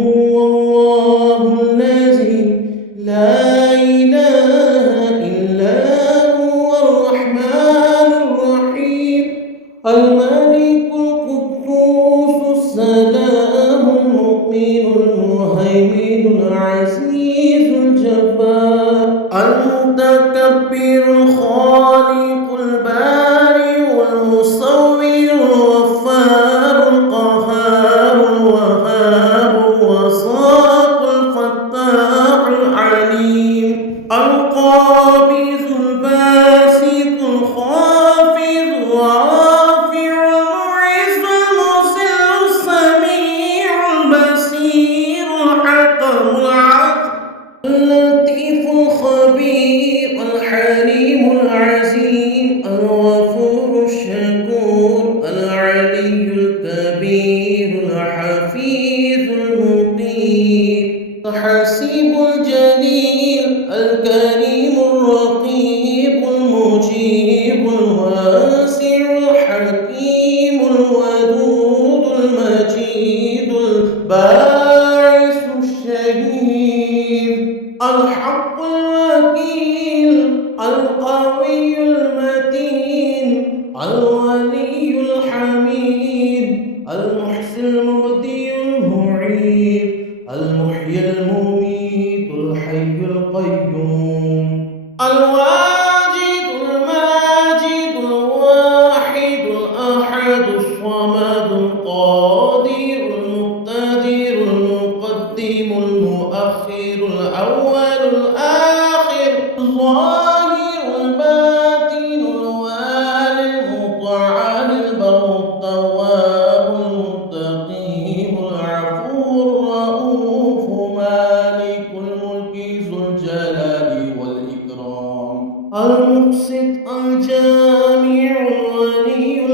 هو الله الذي لا إله إلا هو الرحمن الرحيم الملك القدوس السلام المؤمن المهيمن العزيز الجبار المتكبر الخالق البارئ والمصور الغفار القهار الوهاب الوساط الفتاح العليم القابض الباسط الخافض الرافع المعز المذل السميع البصير الحكم العدل اللطيف الخبير الحليم العزيم الغفور الشكور العلي الكبير الحفيظ المقيم الحسيب الجليل الكريم الرقيب المجيب الواسع الحكيم الودود المجيد الباعث الشهيد الحق الوكيل القوي المتين الولي الحميد المحسن المبدي المعيد المحيي المميت الحي القيوم الواجد الماجد الواحد الأحد الصمد القادر المقتدر المقدم المؤخر الأول الآخر الظاهر الباطن الوالي المطعن البر التواب المستقيم العفو الرؤوف مالك الملك ذو الجلال والإكرام المقسط الجامع الولي